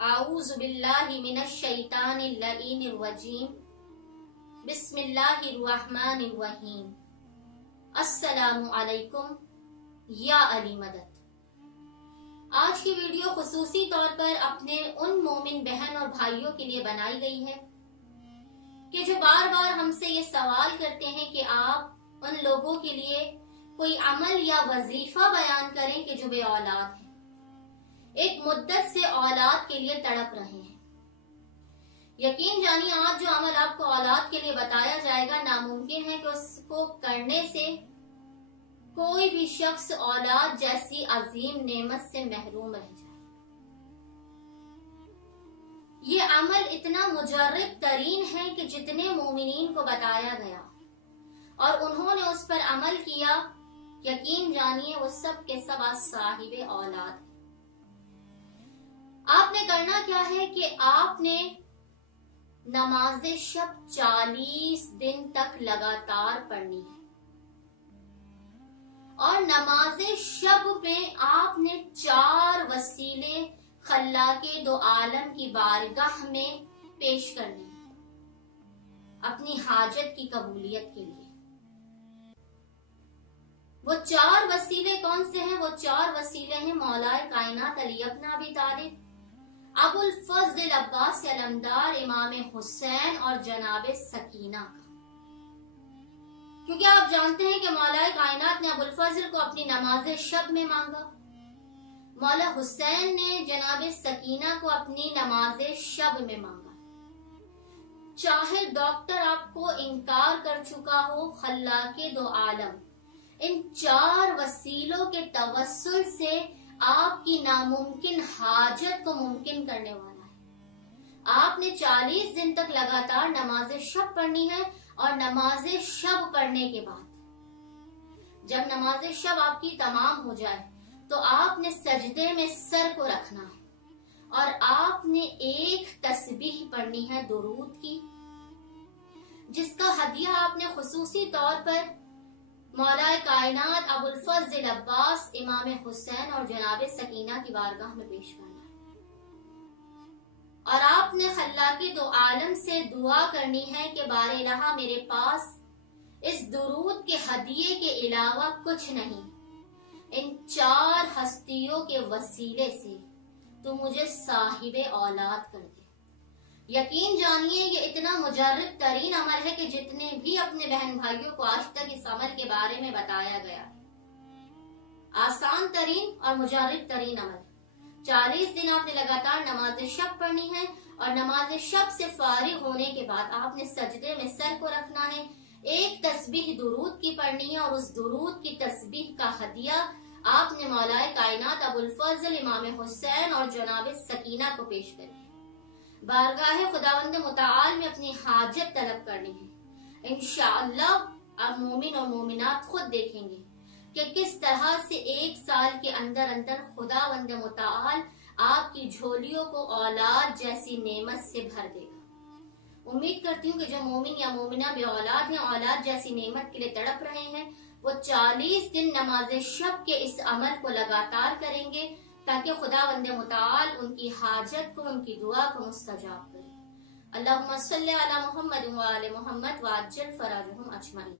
अऊज़ु बिल्लाहि मिनश शैतानिर लईनिर रजीम। बिस्मिल्लाहिर रहमानिर रहीम। अस्सलामु अलैकुम या अली मदद। आज की वीडियो खुसूसी तौर पर अपने उन मोमिन बहन और भाइयों के लिए बनाई गई है कि जो बार बार हमसे ये सवाल करते हैं कि आप उन लोगों के लिए कोई अमल या वजीफा बयान करें कि जो बे औलाद है, एक मुद्दत से औलाद के लिए तड़प रहे हैं। यकीन जानिए आज जो अमल आपको औलाद के लिए बताया जाएगा, नामुमकिन है कि उसको करने से कोई भी शख्स औलाद जैसी अजीम नेमत से महरूम रह जाए। ये अमल इतना मुजर्रब तरीन है कि जितने मोमिनीन को बताया गया और उन्होंने उस पर अमल किया, यकीन जानिए वो सब के सब आज साहिबे औलाद है। आपने करना क्या है कि आपने नमाज शब 40 दिन तक लगातार पढ़नी है और नमाज शब में आपने 4 वसीले खल्लाके दो आलम की बारगाह में पेश करनी है अपनी हाजत की कबूलियत के लिए। वो 4 वसीले कौन से हैं? वो 4 वसीले हैं मौलाए कायनात अली इब्न अबी तालिब, अबुल फजल अब्बास अलमदार इमाम हुसैन और जनाबे सकीना का। क्योंकि आप जानते हैं कि मौलाए कायनात ने अबुल फजल को अपनी नमाज शब में मांगा, मौला हुसैन ने जनाबे सकीना को अपनी नमाज शब में मांगा। चाहे डॉक्टर आपको इनकार कर चुका हो, खल्लाके दो आलम इन 4 वसीलों के तवस्सुल से आपकी नामुमकिन हाजत को मुमकिन करने वाला है। आपने 40 दिन तक लगातार नमाज शब पढ़नी है और नमाज शब पढ़ने के बाद जब नमाज शब आपकी तमाम हो जाए तो आपने सजदे में सर को रखना है और आपने एक तस्बीह पढ़नी है दुरूद की, जिसका हदिया आपने खुसूसी तौर पर मौलाए कायनात अबुल फजल अब्बास इमाम हुसैन और जनाबे सकीना की बारगाह में पेश करना है। और आपने खल्लाके दो आलम से दुआ करनी है कि बारे इलाहा मेरे पास इस दुरूद के हदिये के अलावा कुछ नहीं, इन 4 हस्तियों के वसीले से तू मुझे साहिबे औलाद कर दे। यकीन जानिए ये इतना मुजर्रब तरीन अमल है कि जितने भी अपने बहन भाइयों को आज तक इस अमल के बारे में बताया गया, आसान तरीन और मुजर्रब तरीन अमल। 40 दिन आपने लगातार नमाज शब पढ़नी है और नमाज शब से फारिग होने के बाद आपने सजदे में सर को रखना है, एक तस्बीह दुरूद की पढ़नी है और उस दुरूद की तस्बीह का हदिया आपने मौलाए कायनात अबुल फजल इमाम हुसैन और जनाबे सकीना को पेश करके बारगाह खुदावंद मुताल में अपनी हाजत तलब करनी है। इंशाअल्लाह आप मोमिन और मोमिनात खुद देखेंगे कि किस तरह से 1 साल के अंदर अंदर खुदावंद मुताल आपकी झोलियों को औलाद जैसी नेमत से भर देगा। उम्मीद करती हूँ कि जो मोमिन या मोमिना बे औलाद हैं, औलाद जैसी नेमत के लिए तड़प रहे हैं, वो 40 दिन नमाज शब के इस अमल को लगातार करेंगे ताकि खुदावंद मुताल उनकी हाजत को, उनकी दुआ को मुस्तजाब करे। अल्लाहुम्मा सल्ली अला मुहम्मद व आले मुहम्मद व अज्जल फराजहुम अजमईन।